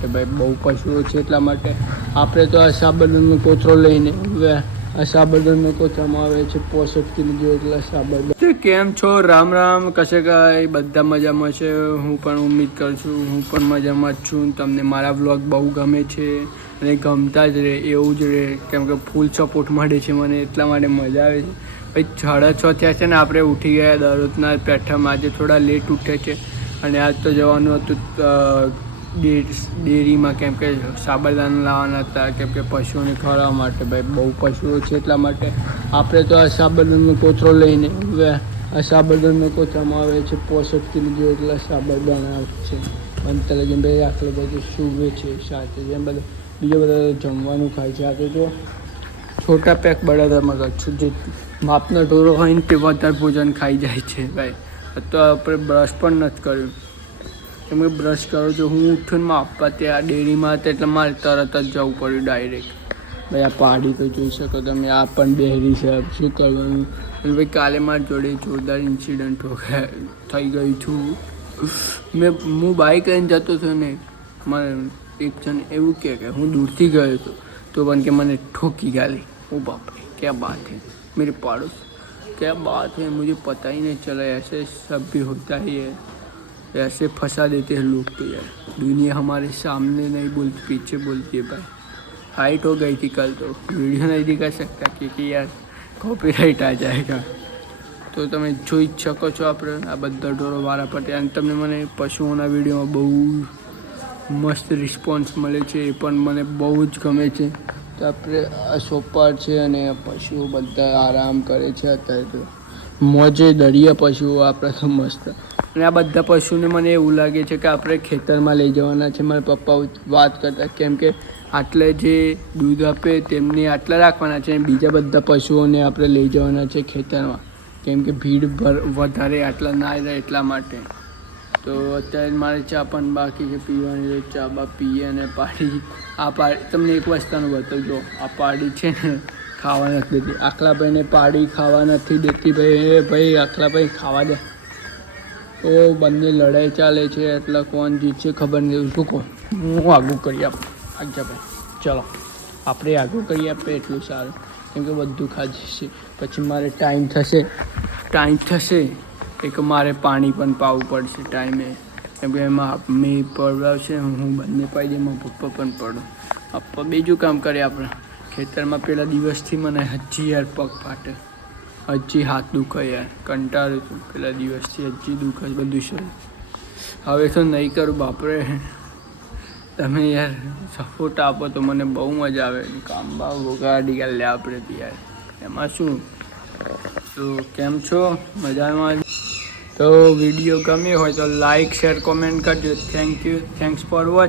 કે ભાઈ બહુ પશુઓ છે એટલા માટે આપણે તો આ સાબરડુંનો કોથળો લઈને હવે આ સાબરડુંનો કોથળામાં આવે છે પોષક ત્રીજો એટલે સાબરડું. કેમ છો? રામ રામ. કશે કાંઈ બધા મજામાં છે. હું પણ ઉમ્મીદ કરું છું હું પણ મજામાં જ છું. તમને મારા વ્લોગ બહુ ગમે છે અને ગમતા જ રહે એવું જ રહે, કેમ કે ફૂલ સપોર્ટ મળે છે મને એટલા માટે મજા આવે છે. ભાઈ 6:30 થયા છે ને આપણે ઉઠી ગયા દરરોજના પેઠામાં. આજે થોડા લેટ ઉઠે છે અને આજ તો જવાનું હતું ડેરીમાં, કેમ કે સાબરદાણા લાવવાના હતા, કેમ કે પશુઓને ખવડાવવા માટે. ભાઈ બહુ પશુઓ છે એટલા માટે આપણે તો આ સાબરડુંનો કોથળો લઈને હવે આ સાબરડુંનો કોથળામાં આવે છે પોષક ત્રીજો એટલે સાબરદાણા છે. અંત લગીને ભાઈ આટલું બધું સૂવે છે સાથે જેમ બધા બીજા બધા જમવાનું ખાય છે. આ તો જો છોટા પેક બળાદામાં છું, જે માપનો ઢોરો હોય ને તે વધારે ભોજન ખાઈ જાય છે. ભાઈ તો આપણે બ્રશ પણ નથી કર્યું, કેમ કે બ્રશ કરો છો હું ઉઠીને માપવા ત્યાં ડેરીમાં હતા એટલે મારે તરત જ જવું પડ્યું ડાયરેક્ટ. ભાઈ આ પહાડી તો જોઈ શકો તમે, આ પણ બેહરી છે, શું કરવાનું. અને ભાઈ કાલે મારી જોડે જોરદાર ઇન્સિડન્ટ થઈ ગયું છું. હું બાઇક લઈને જતો હતો ને, મને એક જણ એવું કહે કે હું દૂરથી ગયો હતો તો પણ કે મને ઠોકી ગાલી. ઓ બાપ રે, क्या बात है मेरे पाड़ोस, क्या बात है, मुझे पता ही नहीं चला ऐसे सब भी होता ही है, ऐसे फंसा देते हैं लोग तो यार. दुनिया हमारे सामने नहीं बोलती पीछे बोलती है भाई. हाइट हो गई थी कल तो वीडियो नहीं दिखा सकता क्योंकि यार कॉपीराइट आ जाएगा. તો તમે જોઈ જ શકો છો આપણે આ બધા ઢોરો વારા પટ્યા. અને તમને મને પશુઓના વિડીયોમાં બહુ મસ્ત રિસ્પોન્સ મળે છે, એ પણ મને બહુ જ ગમે છે. તો આપણે આ સોપાર છે અને પશુઓ બધા આરામ કરે છે અત્યારે તો મોજે દરિયા પશુઓ આપણે તો મસ્ત. અને આ બધા પશુને મને એવું લાગે છે કે આપણે ખેતરમાં લઈ જવાના છે. મારા પપ્પા વાત કરતા, કેમ કે આટલે જે દૂધ આપે તેમને આટલા રાખવાના છે અને બીજા બધા પશુઓને આપણે લઈ જવાના છે ખેતરમાં, કેમ કે ભીડ વધારે આટલા ના રહે એટલા માટે. તો અત્યારે મારે ચા પણ બાકી છે પીવાની, તો ચા બા પીએ. અને પાડી આ પાડી તમને એક વસ્તુનું બતાવજો, આ પાડી છે ને ખાવા નથી દેતી. આખલાભાઈને પાડી ખાવા નથી દેતી. ભાઈ આખલાભાઈ ખાવા દે તો બંને લડાઈ ચાલે છે, એટલે કોણ જીતશે ખબર નહીં. શું કહો, હું આગું કરી આપું આગજા ભાઈ, ચલો આપણે આગું કરી આપીએ એટલું સારું, કેમ કે બધું ખાધી છે. પછી મારે ટાઈમ થશે એક મારે પાણી પણ પાવું પડશે ટાઈમે, કેમ કે એમાં મમ્મી પડાવશે, હું બંને પાઈ દઈએ, મારા પપ્પા પણ પડો. પપ્પા બીજું કામ કરે આપણે ખેતરમાં. પહેલા દિવસથી મને હજી યાર પગ ફાટે, હજી હાથ દુખે યાર, કંટાળું હતું પહેલા દિવસથી, હજી દુખે બધું શરીર. હવે તો નહીં કરું બાપરે. તમે યાર સપોર્ટ આપો તો મને બહુ મજા આવે. કામ બા વગાડી લે આપણે યાર, એમાં શું. તો કેમ છો? મજામાં? તો વિડીયો ગમ્યો હોય તો લાઈક શેર કોમેન્ટ કરજો. Thank you, thanks for watch.